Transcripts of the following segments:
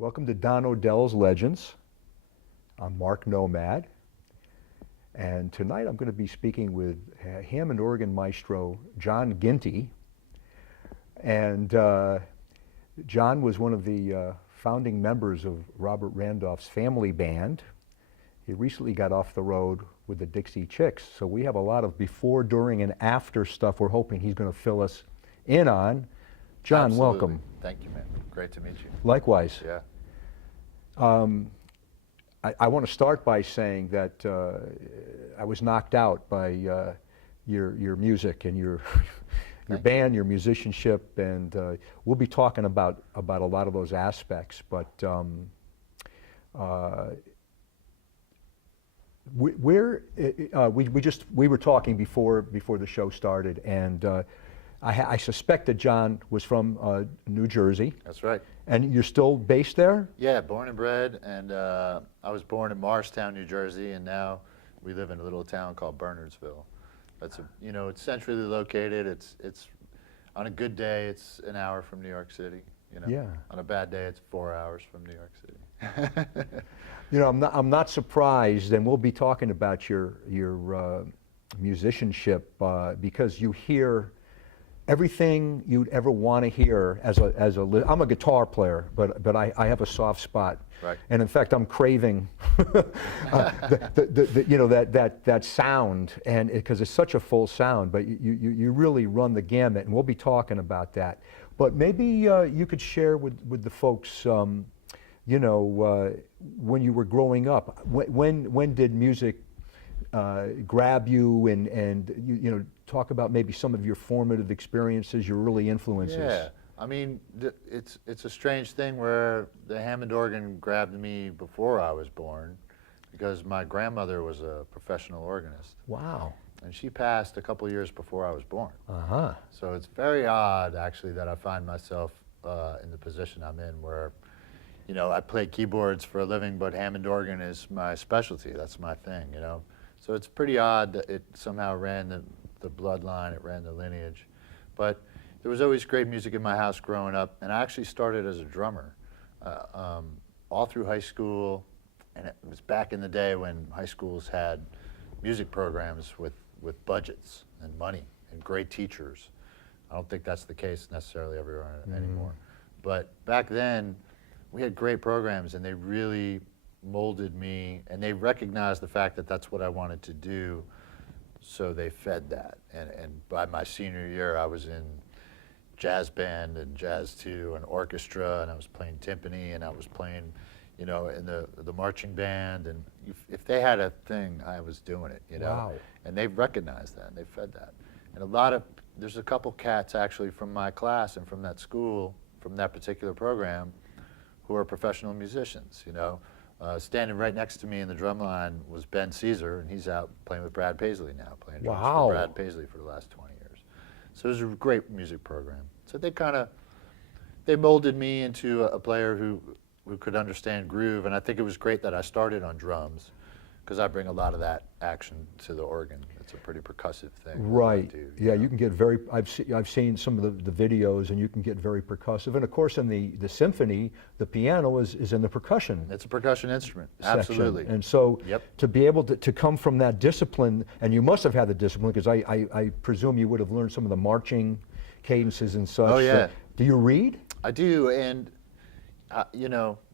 Welcome to Don Odells Legends. I'm Mark Nomad, and tonight I'm going to be speaking with Hammond organ maestro John Ginty. And John was one of the founding members of Robert Randolph's family band. He recently got off the road with the Dixie Chicks, so we have a lot of before, during, and after stuff we're hoping he's going to fill us in on. John, Absolutely. welcome. Thank you, man. Great to meet you. Likewise. Yeah. I want to start by saying that I was knocked out by your music and your band, your musicianship, and we'll be talking about a lot of those aspects. But we were talking before the show started, and I suspect that John was from New Jersey. That's right. And you're still based there? Yeah, born and bred, and I was born in Morristown, New Jersey, and now we live in a little town called Bernardsville. It's it's centrally located. It's on a good day, it's an hour from New York City. Yeah. On a bad day, it's 4 hours from New York City. I'm not surprised, and we'll be talking about your musicianship because you hear everything you'd ever want to hear I'm a guitar player, but I have a soft spot. Right. And in fact, I'm craving that sound, and because it's such a full sound, but you really run the gamut, and we'll be talking about that. But maybe you could share with the folks, when you were growing up, when did music grab you, and talk about maybe some of your formative experiences, your early influences. Yeah, I mean, it's a strange thing where the Hammond organ grabbed me before I was born, because my grandmother was a professional organist. Wow. And she passed a couple years before I was born. Uh-huh. So it's very odd, actually, that I find myself in the position I'm in where, I play keyboards for a living, but Hammond organ is my specialty. That's my thing, So it's pretty odd that it somehow ran the bloodline, it ran the lineage. But there was always great music in my house growing up, and I actually started as a drummer all through high school, and it was back in the day when high schools had music programs with budgets and money and great teachers. I don't think that's the case necessarily everywhere anymore. But back then, we had great programs, and they really molded me, and they recognized the fact that that's what I wanted to do, so they fed that. And by my senior year, I was in jazz band and jazz too, and orchestra, and I was playing timpani, and I was playing, in the marching band, and if they had a thing, I was doing it, Wow. And they recognized that, and they fed that. And there's a couple cats actually from my class and from that school, from that particular program, who are professional musicians, standing right next to me in the drum line was Ben Caesar, and he's out playing with Brad Paisley now, playing drums Wow. for Brad Paisley for the last 20 years. So it was a great music program. So they molded me into a player who could understand groove, and I think it was great that I started on drums, because I bring a lot of that action to the organ. It's a pretty percussive thing. Right. You can get very, I've seen some of the videos, and you can get very percussive. And of course, in the symphony, the piano is in the percussion. It's a percussion instrument, section. absolutely. And so Yep. to be able to come from that discipline, and you must have had the discipline, because I presume you would have learned some of the marching cadences and such. Oh, yeah. Do you read? I do, and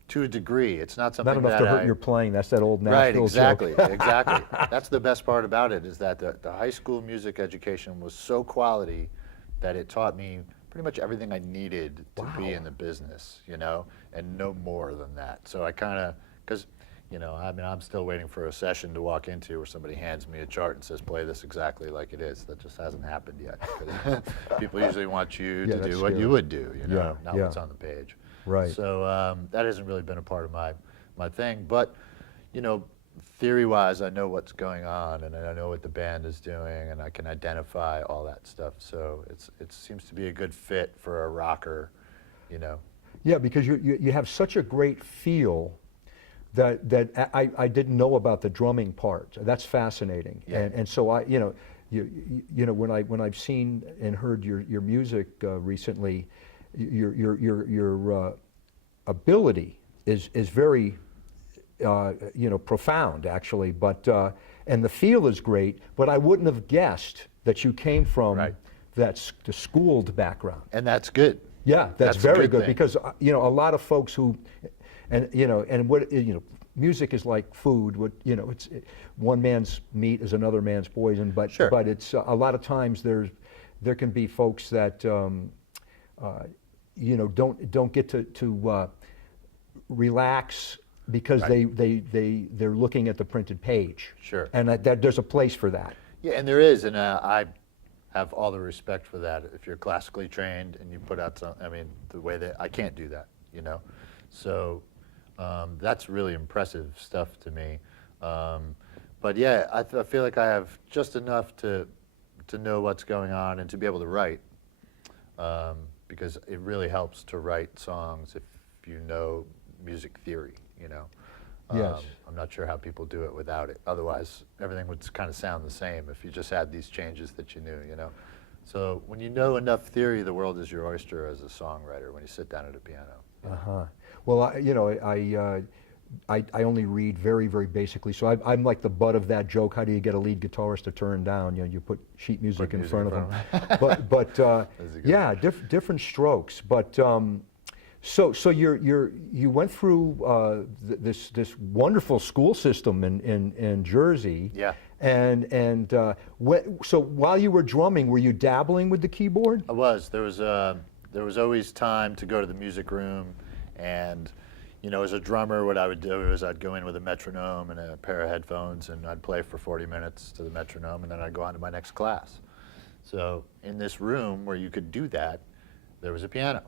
to a degree, it's not something Not enough that to hurt your playing. That's that old Nashville Right, exactly, joke. exactly. That's the best part about it, is that the high school music education was so quality that it taught me pretty much everything I needed to be in the business, and no more than that. So I kind of, because, I'm still waiting for a session to walk into where somebody hands me a chart and says, play this exactly like it is. That just hasn't happened yet. 'Cause people usually want you to do what you would do, not what's on the page. Right. So that hasn't really been a part of my thing. But, theory-wise, I know what's going on, and I know what the band is doing, and I can identify all that stuff. So it seems to be a good fit for a rocker, Yeah, because you have such a great feel that I didn't know about the drumming part. That's fascinating. Yeah. And so when I've seen and heard your music recently, your ability is very profound actually, but and the feel is great. But I wouldn't have guessed that you came from the schooled background. And that's good. Yeah, that's a very good thing. because a lot of folks who, and what music is like food. What it's one man's meat is another man's poison. But Sure. but it's a lot of times there can be folks that don't get to relax because they're looking at the printed page. Sure. And that there's a place for that. Yeah, and there is, and I have all the respect for that. If you're classically trained and you put out some, I mean, the way that I can't do that, So that's really impressive stuff to me. But yeah, I feel like I have just enough to know what's going on and to be able to write, because it really helps to write songs if you know music theory, Yes. I'm not sure how people do it without it. Otherwise, everything would kind of sound the same if you just had these changes that you knew, So when you know enough theory, the world is your oyster as a songwriter when you sit down at a piano. Well, I only read very, very basically, so I'm like the butt of that joke. How do you get a lead guitarist to turn down? You put sheet music in front of them. But yeah, different strokes. But so you went through this wonderful school system in Jersey. Yeah. And so while you were drumming, were you dabbling with the keyboard? I was. There was always time to go to the music room, and as a drummer, what I would do is I'd go in with a metronome and a pair of headphones, and I'd play for 40 minutes to the metronome, and then I'd go on to my next class. So in this room where you could do that, there was a piano.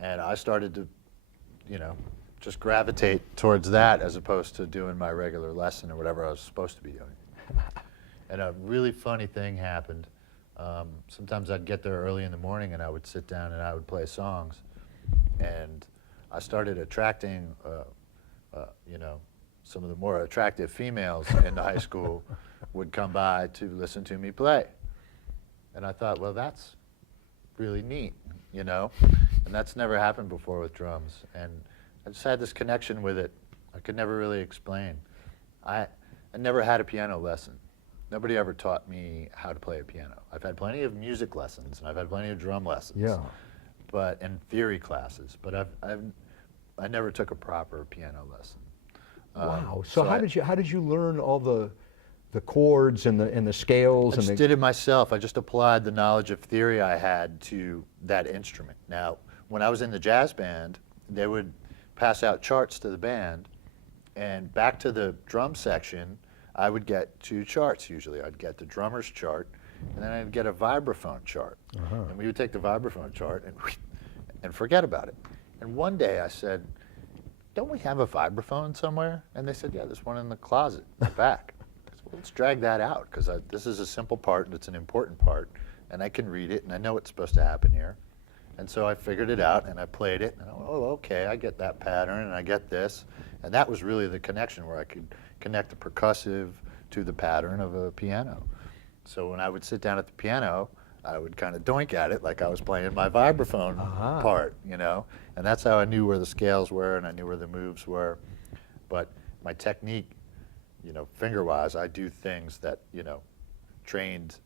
And I started to, just gravitate towards that as opposed to doing my regular lesson or whatever I was supposed to be doing. And a really funny thing happened. Sometimes I'd get there early in the morning and I would sit down and I would play songs. And I started attracting, some of the more attractive females in the high school would come by to listen to me play. And I thought, well, that's really neat, And that's never happened before with drums. And I just had this connection with it I could never really explain. I never had a piano lesson. Nobody ever taught me how to play a piano. I've had plenty of music lessons, and I've had plenty of drum lessons. Yeah. And theory classes, but I never took a proper piano lesson. Wow. So how did you learn all the chords and the scales? I just did it myself. I just applied the knowledge of theory I had to that instrument. Now, when I was in the jazz band, they would pass out charts to the band, and back to the drum section, I would get two charts usually. I'd get the drummer's chart, and then I'd get a vibraphone chart. And we would take the vibraphone chart and forget about it. And one day I said, don't we have a vibraphone somewhere? And they said, yeah, there's one in the closet in the back. I said, well, let's drag that out, because this is a simple part, and it's an important part, and I can read it, and I know what's supposed to happen here. And so I figured it out, and I played it, and oh, okay, I get that pattern, and I get this. And that was really the connection where I could connect the percussive to the pattern of a piano. So when I would sit down at the piano, I would kind of doink at it like I was playing my vibraphone part, And that's how I knew where the scales were, and I knew where the moves were. But my technique, finger-wise, I do things that, trained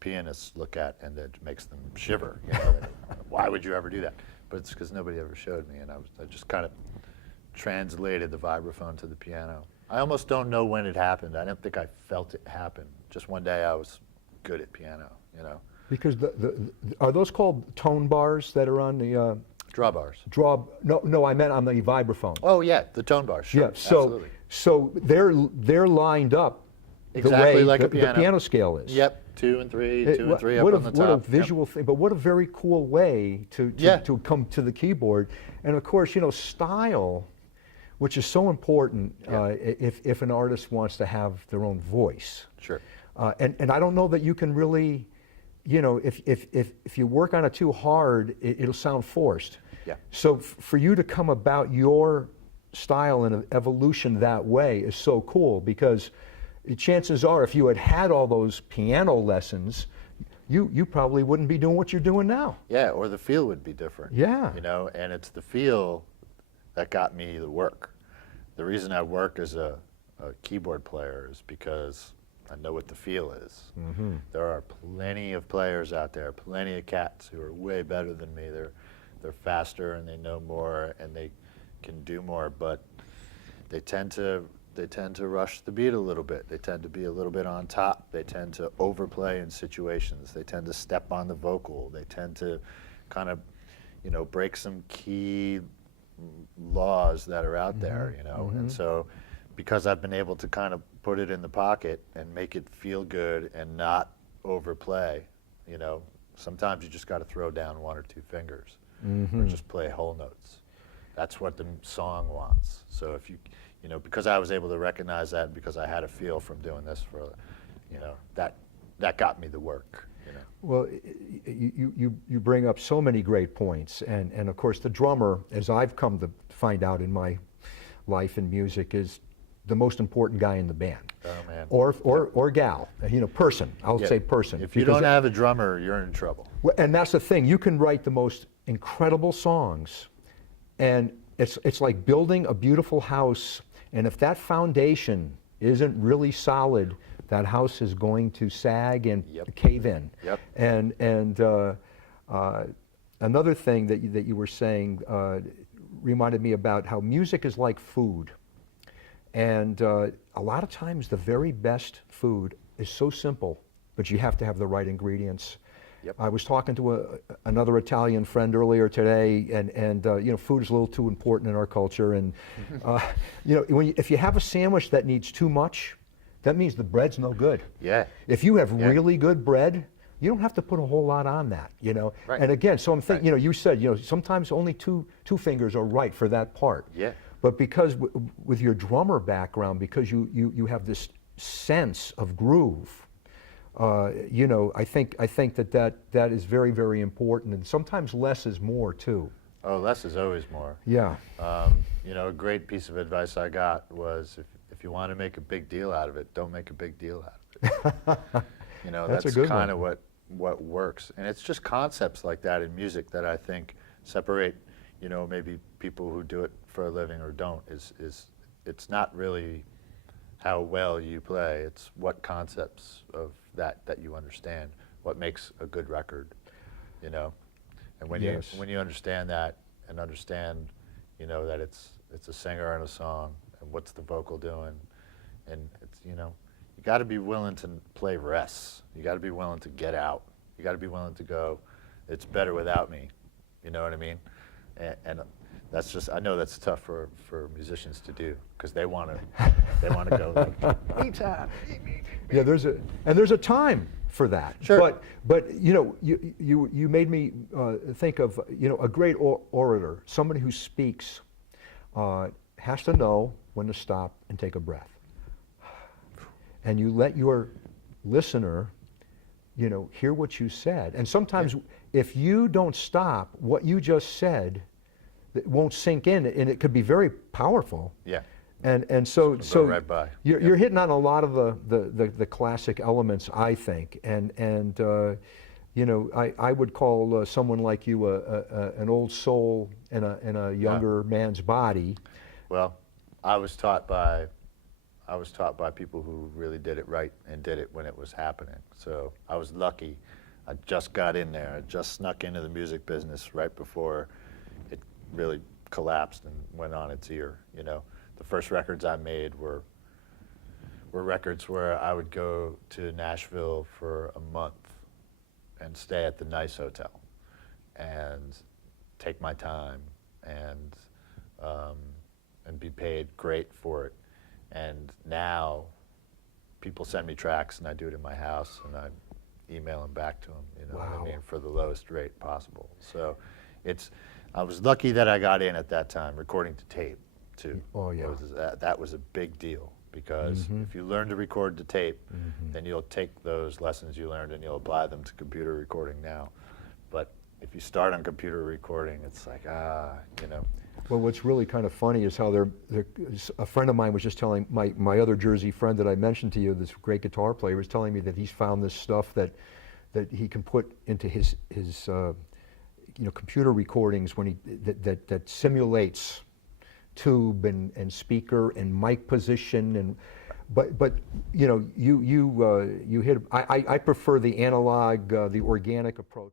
pianists look at, and that makes them shiver. Why would you ever do that? But it's because nobody ever showed me, and I just kind of translated the vibraphone to the piano. I almost don't know when it happened. I don't think I felt it happen. Just one day I was good at piano, Because are those called tone bars that are on the Drawbars. No, I meant on the vibraphone. Oh yeah, the tone bars. Sure, yeah, absolutely. So they're lined up exactly the way like the piano scale is. Yep, 2 and 3, 2 and 3 up what on the top. What a visual thing, but what a very cool way to come to the keyboard. And of course, style, which is so important if an artist wants to have their own voice. Sure. And I don't know that you can really, if you work on it too hard, it'll sound forced. Yeah. So for you to come about your style and evolution that way is so cool, because chances are if you had all those piano lessons, you probably wouldn't be doing what you're doing now. Yeah, or the feel would be different. Yeah. And it's the feel that got me the work. The reason I work as a keyboard player is because I know what the feel is. Mm-hmm. There are plenty of players out there, plenty of cats who are way better than me. They're faster and they know more and they can do more, but they tend to rush the beat a little bit. They tend to be a little bit on top. They tend to overplay in situations. They tend to step on the vocal. They tend to kind of, break some key laws that are out there, Mm-hmm. And so because I've been able to kind of put it in the pocket and make it feel good and not overplay, sometimes you just got to throw down one or two fingers or just play whole notes. That's what the song wants. So if you, because I was able to recognize that and because I had a feel from doing this for, that got me the work. Well, you bring up so many great points, and of course the drummer, as I've come to find out in my life in music, is the most important guy in the band. Oh man. Or gal, person. I'll say person. If you don't have a drummer, you're in trouble. And that's the thing. You can write the most incredible songs, and it's like building a beautiful house. And if that foundation isn't really solid, that house is going to sag and cave in. Yep. And another thing that you were saying reminded me about how music is like food. And a lot of times the very best food is so simple, but you have to have the right ingredients. Yep. I was talking to another Italian friend earlier today, and food is a little too important in our culture. And if you have a sandwich that needs too much, that means the bread's no good. Yeah. If you have really good bread, you don't have to put a whole lot on that, Right. And again, so I'm thinking, Right. you said, sometimes only two fingers are right for that part. Yeah. But because with your drummer background, because you have this sense of groove, I think that is very, very important, and sometimes less is more too. Oh, less is always more. Yeah. A great piece of advice I got was if you want to make a big deal out of it, don't make a big deal out of it. That's a That's good kind one. of what works. And it's just concepts like that in music that I think separate, maybe people who do it for a living or don't. It's not really how well you play, it's what concepts of that you understand, what makes a good record, And when Yes. you understand that and understand, that it's a singer and a song and what's the vocal doing, and it's, you got to be willing to play rests. You got to be willing to get out. You got to be willing to go, it's better without me. You know what I mean? And that's just, I know that's tough for musicians to do because they want to go like, me time. Yeah, there's a time for that. Sure. But you made me think of a great orator, somebody who speaks, has to know when to stop and take a breath. And you let your listener, hear what you said. And sometimes if you don't stop, what you just said, it won't sink in, and it could be very powerful. Yeah. And so Go right by. you're hitting on a lot of the classic elements, I think. And I would call someone like you an old soul in a younger man's body. Well, I was taught by people who really did it right and did it when it was happening. So I was lucky. I just got in there. I just snuck into the music business right before it really collapsed and went on its ear. The first records I made were records where I would go to Nashville for a month and stay at the nice hotel and take my time and be paid great for it. And now people send me tracks and I do it in my house and I email them back to them, what I mean, for the lowest rate possible. So I was lucky that I got in at that time, recording to tape too. Oh yeah. That was a big deal because if you learn to record to tape, then you'll take those lessons you learned and you'll apply them to computer recording now. But if you start on computer recording, it's like, Well, what's really kind of funny is how a friend of mine was just telling, my other Jersey friend that I mentioned to you, this great guitar player, was telling me that he's found this stuff that he can put into his computer recordings when that simulates tube and speaker and mic position and but you know you hit I prefer the analog the organic approach.